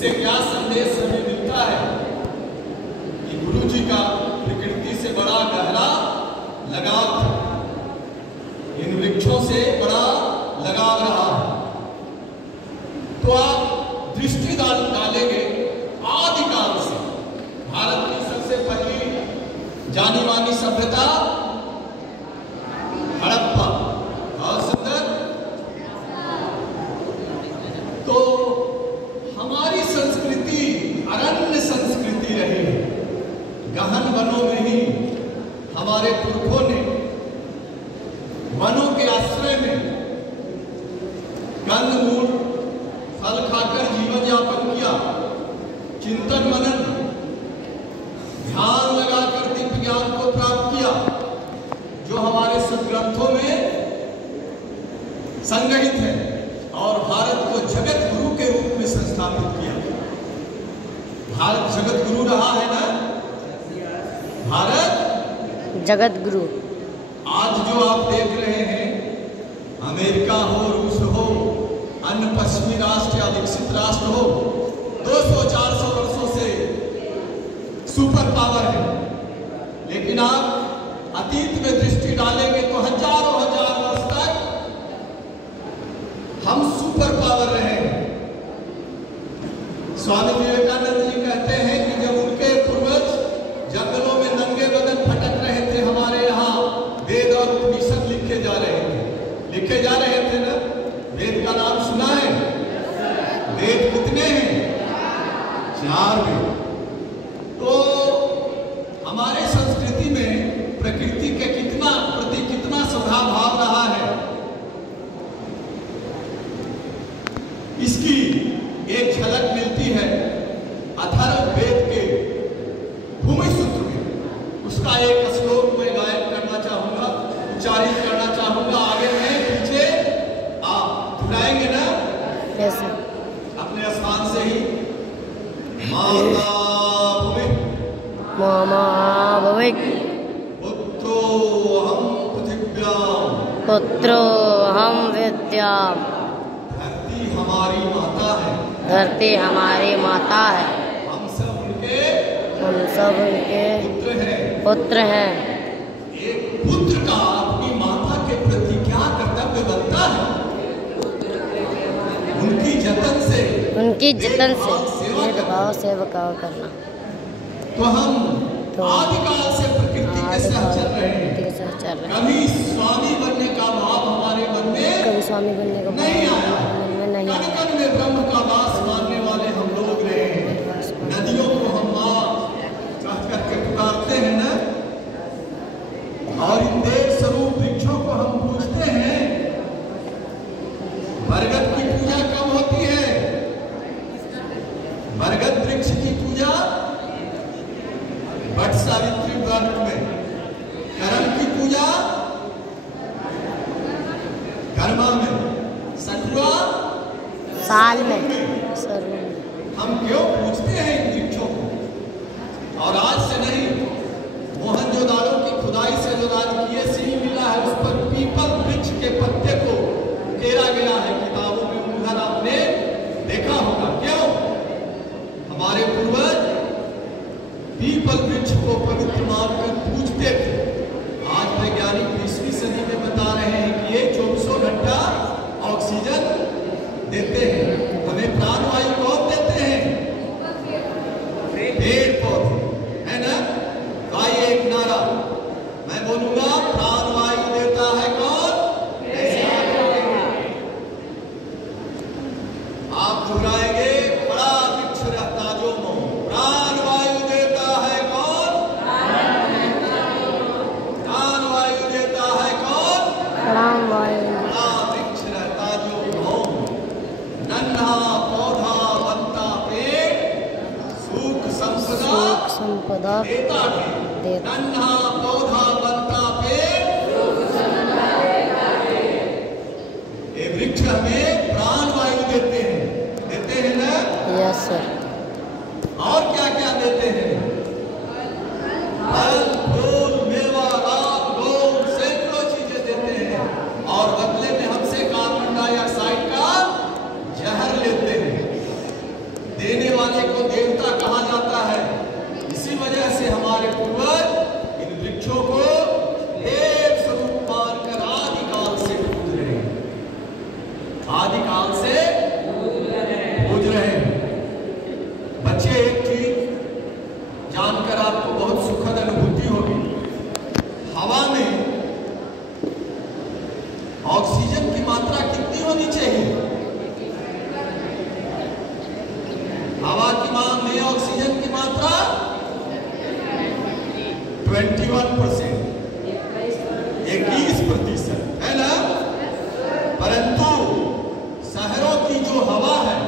इससे क्या संदेश हमें मिलता है कि गुरु जी का प्रकृति से बड़ा गहरा लगाव था, इन वृक्षों से बड़ा लगाव रहा है। तो आप दृष्टि डालेंगे आदिकाल से भारत की सबसे पहली जानी मानी सभ्यता हड़प्पा और सुंदर, तो हमारी संस्कृति अरण्य संस्कृति रही है। गहन वनों में ही हमारे पुरखों ने वनों के आश्रय में कंदमूल फल खाकर जीवन यापन किया, चिंतन मनन ध्यान लगाकर दिव्य ज्ञान को प्राप्त किया, जो हमारे सदग्रंथों में संग्रहित है, और भारत को जगत गुरु के रूप में संस्थापित किया। भारत जगत गुरु रहा है ना, भारत जगत गुरु। आज जो आप देख रहे हैं, अमेरिका हो, रूस हो, अन्य पश्चिमी राष्ट्र या विकसित राष्ट्र हो, 200-400 वर्षों से सुपर पावर है। लेकिन आप अतीत में दृष्टि डालेंगे तो हजारों हजार वर्ष तक हम सुपर पावर रहे हैं। स्वामी विवेकानंद जी कहते हैं कि जब उनके पूर्वज जंगलों में नंगे बदन भटक रहे थे, हमारे यहाँ वेद और उपनिषद लिखे जा रहे थे ना। वेद का नाम सुना है? वेद कितने हैं? 4 वेद। तो हमारे संस्कृति में प्रकृति के प्रति कितना सद्भाव भाव रहा है, इसकी एक झलक मिलती है अथर्ववेद के भूमि सूत्र में। उसका एक श्लोक मैं गायन करना चाहूंगा, उच्चारित करना चाहूंगा। आगे में पीछे आप दोहराएंगे ना? कैसे? अपने स्थान से ही। माता भूमि मामा भविक पुत्रो हम पृथिव्याम पुत्रो हम विद्याम। धरती हमारी माता है, धरती हमारी माता है, हम सब उनके पुत्र हैं। एक पुत्र का अपनी माता के प्रति क्या कर्तव्य बनता है? उनकी जतन से भेदभाव सेवा करना। तो हम आदिकाल से प्रकृति के साथ चल रहे हैं। कभी स्वामी बनने का भाव हमारे मन में नहीं आया। कण कण में ब्रह्म का वास मानने वाले हम लोग रहे हैं। नदियों को हम माँ कह करके पुकारते हैं ना, और इन देव स्वरूप वृक्षों को हम पूजते हैं। बरगद की पूजा कब होती है? बरगद वृक्ष की पूजा वट सावित्री व्रत में। करम की पूजा कर्मा में, सखुआ साल में। हम क्यों पूछते हैं इन वृक्षों को? और आज से नहीं, मोहनजोदाड़ो की खुदाई से जो राजकीय सील मिला है, उस पर पीपल वृक्ष के पत्ते को उकेरा गया है। किताबों में उधर आपने देखा होगा। क्यों? हमारे पूर्वज पीपल वृक्ष को पवित्र मानकर पूजते थे। आज वैज्ञानिक 20वीं सदी में बता रहे हैं कि ये 24 घंटा ऑक्सीजन देते हैं। हमें प्राणवायु कौन देते हैं? पेड़ पौधे, है ना? तो आइए एक नारा मैं बोलूंगा, प्राणवायु देता है कौन? आप दोहराएंगे, बड़ा वृक्ष रहता जो मोह। प्राणवायु देता है कौन? प्राणवायु देता है कौन? बड़ा वृक्ष रहता जो मोह। नन्हा पौधा बनता पेड़, सुख संपदा देता है। नन्हा पौधा बनता पेड़, ये वृक्ष हमें प्राणवायु देते हैं ना? Yes sir. और क्या क्या देते हैं? फल फूल मेवा लाभ गोल सैकड़ों चीजें देते हैं, और बदले में हमसे कार्बन डाइऑक्साइड का जहर लेते हैं। देने को देवता कहा जाता है। इसी वजह से हमारे पूर्वज इन वृक्षों को देव स्वरूप मानकर आदिकाल से पूज रहे हैं, आदिकाल से पूज रहे हैं। बच्चे, एक चीज जानकर आपको बहुत सुखद अनुभूति होगी। हवा में ऑक्सीजन की मात्रा कितनी होनी चाहिए? हवा की मांग में ऑक्सीजन की मात्रा 21%, 21% है ना। परंतु शहरों की जो हवा है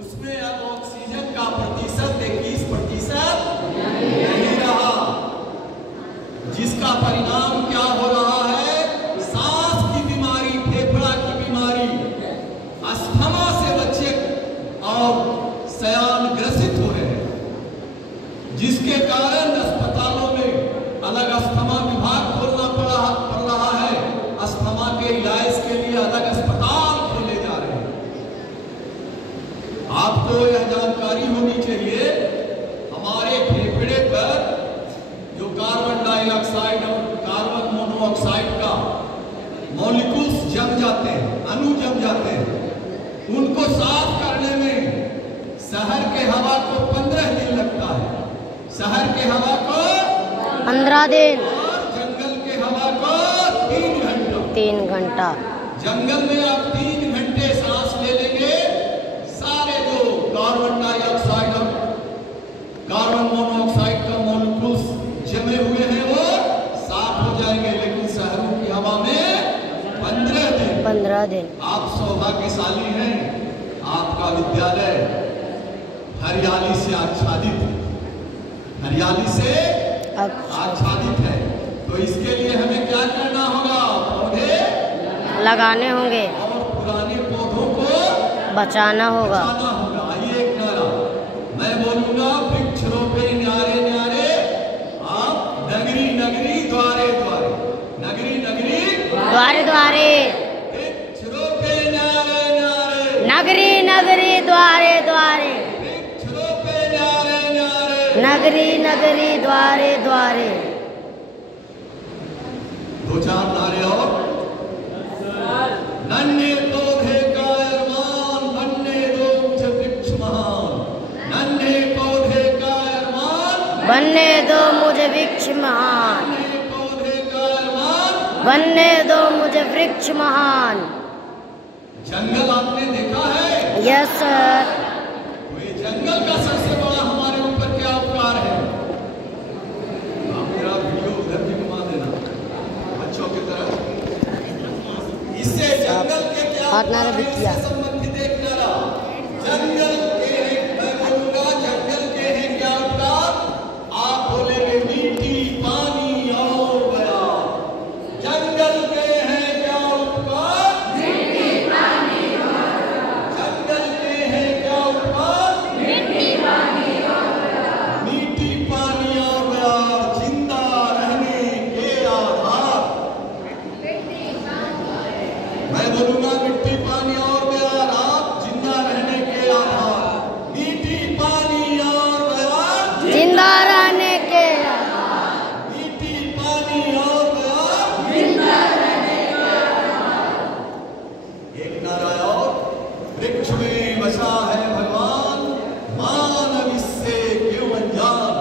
उसमें अब ऑक्सीजन का प्रतिशत 21% नहीं रहा, जिसका परिणाम क्या हो रहा है? सांस की बीमारी, फेफड़ा की बीमारी, अस्थमा से बच्चे और सयान ग्रसित हो रहे हैं, जिसके कारण अस्पतालों में अलग अस्थमा विभाग खोलना पड़ रहा है। अस्थमा के इलाज के लिए अलग अस्पताल खोले जा रहे हैं। आपको यह जानकारी होनी चाहिए, हमारे फेफड़े पर जो कार्बन डाइऑक्साइड और कार्बन मोनोऑक्साइड का मॉलिक्यूल्स जम जाते हैं, अणु जम जाते हैं, उनको साफ करने में शहर के हवा को 15 दिन लगता है। शहर के हवा को 15 दिन और जंगल के हवा को 3 घंटा। 3 घंटा। जंगल में आप 3 घंटे सांस ले लेंगे, सारे जो कार्बन डाइऑक्साइड और कार्बन मोनोऑक्साइड का मॉलिक्यूल्स जमे हुए हैं वो साफ हो जाएंगे। लेकिन शहरों की हवा में 15 दिन। आप सौभाग्यशाली हैं, आपका विद्यालय हरियाली से आच्छादित है, हरियाली से आच्छादित है। तो इसके लिए हमें क्या करना होगा? पौधे लगाने होंगे और पुराने पौधों को बचाना होगा। आइए एक नारा मैं बोलूंगा, वृक्ष रोपे न्यारे न्यारे, आप नगरी नगरी द्वारे द्वारे, नगरी नगरी द्वारे द्वारे, वृक्ष रोपे न्यारे न्यारे, नगरी नगरी द्वारे द्वारे, वृक्ष रोपे न्यारे न्यारे, नगरी नगरी द्वारे द्वारे। 2-4 नारे और। नन्हे पौधे का अरमान, बनने दो मुझे वृक्ष महान, नन्हे पौधे का अरमान, बनने दो मुझे वृक्ष महान, नन्हे पौधे का अरमान, बनने दो मुझे वृक्ष महान। जंगल आपने देखा है? Yes sir. तो ये जंगल का सबसे बड़ा हमारे ऊपर क्या उपकार है? आप मेरा वीडियो उधर भी घुमा देना बच्चों की तरफ। इससे जंगल के क्या उपकार है इससे संबंधित एक नारा। जंगल के हैं, मैं बोलूंगा जंगल के हैं क्या उपकार? आप बोलेंगे मिट्टी पानी और गया। जंगल के हैं क्या उपकार? मिट्टी पानी और गया। जंगल के हैं क्या उपकार? मिट्टी पानी और गया। मिट्टी पानी और गया, जिंदा रहने के आधार। मैं बोलूंगा मिट्टी पानी और गया, आप जिंदा रहने के आधार। मिट्टी पानी और गया, जिंदा रहने के आधार, मिट्टी पानी और गया, जिंदा रहने के आधार। एक नारा और। वृक्ष में बसा है भगवान, मानव इससे क्यों अनजान।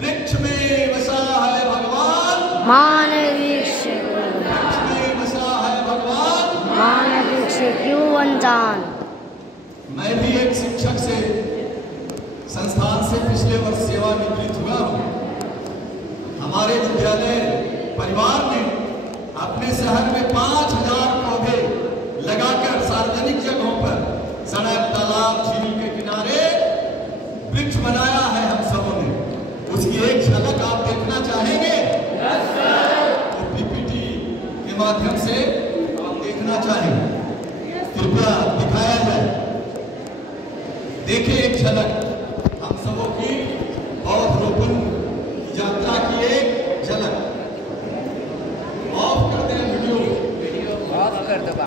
वृक्ष में बसा है भगवान, मानव वृक्ष वृक्ष में बसा है भगवान। मानव वृक्ष क्यों अनजान। मैं भी एक शिक्षक से संस्थान से पिछले वर्ष सेवानिवृत्त हुआ हूँ। हमारे विद्यालय परिवार ने अपने शहर में 5000 पौधे लगाकर सार्वजनिक जगहों पर, सड़क, तालाब, झील के किनारे वृक्ष बनाया है हम सबों ने। उसकी एक झलक आप देखना चाहेंगे? तो पीपीटी के माध्यम से आप देखना चाहेंगे, कृपया दिखाया जाए। देखिए एक झलक।